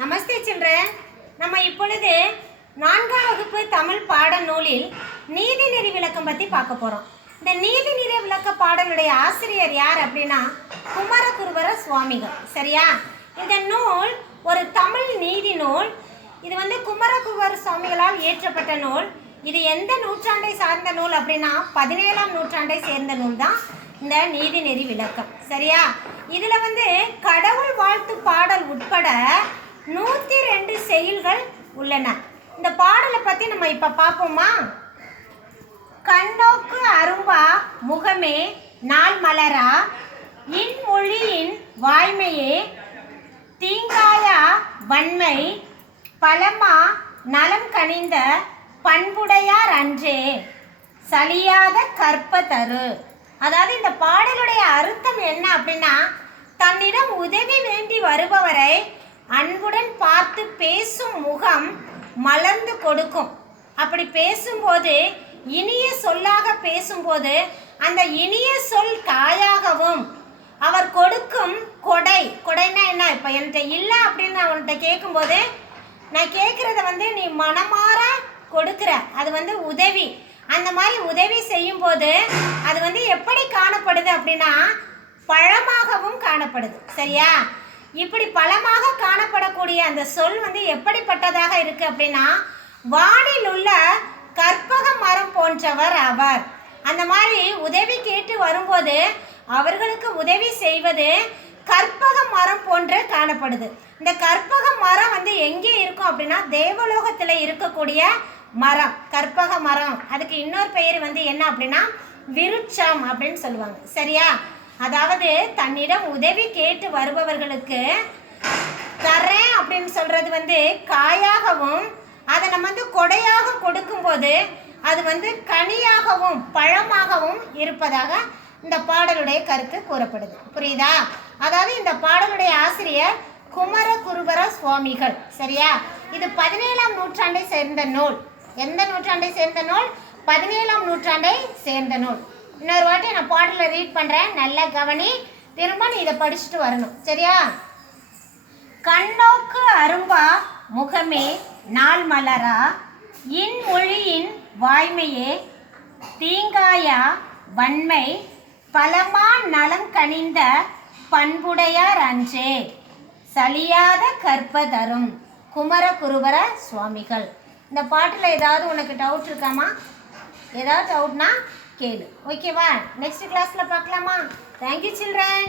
நமஸ்தே children. நம்ம இப்பொழுது 4ஆம் வகுப்பு தமிழ் பாட நூலில் நீதிநெறி விளக்கம் பற்றி பார்க்க போகிறோம். இந்த நீதிநெறி விளக்க பாடலுடைய ஆசிரியர் யார் அப்படின்னா குமரகுருபர சுவாமிகள். சரியா? இந்த நூல் ஒரு தமிழ் நீதி நூல். இது குமரகுருபர சுவாமிகளால் இயற்றப்பட்ட நூல். இது எந்த நூற்றாண்டை சார்ந்த நூல் அப்படின்னா 17ஆம் நூற்றாண்டை சேர்ந்த நூல் தான் இந்த நீதிநெறி விளக்கம். சரியா? இதில் கடவுள் வாழ்த்து பாடல் உட்பட 102 செய்யுள்கள் உள்ளன. இந்த பாடலை பற்றி நம்ம இப்போ பார்ப்போமா? கண்ணோக்கு அரும்பா முகமே நாள் மலரா இன்மொழியின் வாய்மையே தீங்காயா வன்மை பலமா நலம் கனிந்த பண்புடையார் அன்றே சலியாத கற்ப தரு. அதாவது இந்த பாடலுடைய அர்த்தம் என்ன அப்படின்னா, தன்னிடம் உதவி வேண்டி வருபவரை அன்புடன் பார்த்து பேசும் முகம் மலர்ந்து கொடுக்கும். அப்படி பேசும்போது இனிய சொல்லாக பேசும்போது அந்த இனிய சொல் காயாகவும், அவர் கொடுக்கும் கொடைனா என்ன, இப்போ என்கிட்ட இல்லை அப்படின்னு நான் உன்கிட்ட கேட்கும்போது நான் கேட்குறத நீ மனமாற கொடுக்குற, அது உதவி. அந்த மாதிரி உதவி செய்யும்போது அது எப்படி காணப்படுது அப்படின்னா பழமாகவும் காணப்படுது. சரியா? இப்படி பழமாக காணப்படக்கூடிய அந்த சொல் எப்படிப்பட்டதாக இருக்கு அப்படின்னா, வானில் உள்ள கற்பக மரம் போன்றவர் அவர். அந்த மாதிரி உதவி கேட்டு வரும்போது அவர்களுக்கு உதவி செய்வது கற்பக மரம் போன்று காணப்படுது. இந்த கற்பக மரம் எங்கே இருக்கும் அப்படின்னா தேவலோகத்தில் இருக்கக்கூடிய மரம், கற்பக மரம். அதுக்கு இன்னொரு பெயர் என்ன அப்படின்னா விருட்சம் அப்படின்னு சொல்லுவாங்க. சரியா? அதாவது தன்னிடம் உதவி கேட்டு வருபவர்களுக்கு தரேன் அப்படின்னு சொல்றது காயாகவும், அதை நம்ம கொடையாக கொடுக்கும்போது அது கனியாகவும் பழமாகவும் இருப்பதாக இந்த பாடலுடைய கருத்து கூறப்படுது. புரியுதா? அதாவது இந்த பாடலுடைய ஆசிரியர் குமரகுருபர சுவாமிகள். சரியா? இது 17ஆம் நூற்றாண்டை சேர்ந்த நூல். எந்த நூற்றாண்டை சேர்ந்த நூல்? 17ஆம் நூற்றாண்டை சேர்ந்த நூல். இன்னொரு வாட்டி நான் பாடலை ரீட் பண்ணுறேன், நல்ல கவனி. திரும்ப நீ இதை படிச்சுட்டு வரணும். சரியா? கண்ணோக்கு அரும்பா முகமே நாள் மலரா இன்மொழியின் வாய்மையே தீங்காயா வன்மை பலமா நலம் கனிந்த பண்புடையார் அன்றே சலியாத கற்ப தரும். குமரகுருபர சுவாமிகள். இந்த பாட்டில் ஏதாவது உனக்கு டவுட் இருக்காமா? ஏதாவது டவுட்னா கேளு. ஓகேவா? நெக்ஸ்ட் கிளாஸில் பார்க்கலாமா? Thank you children.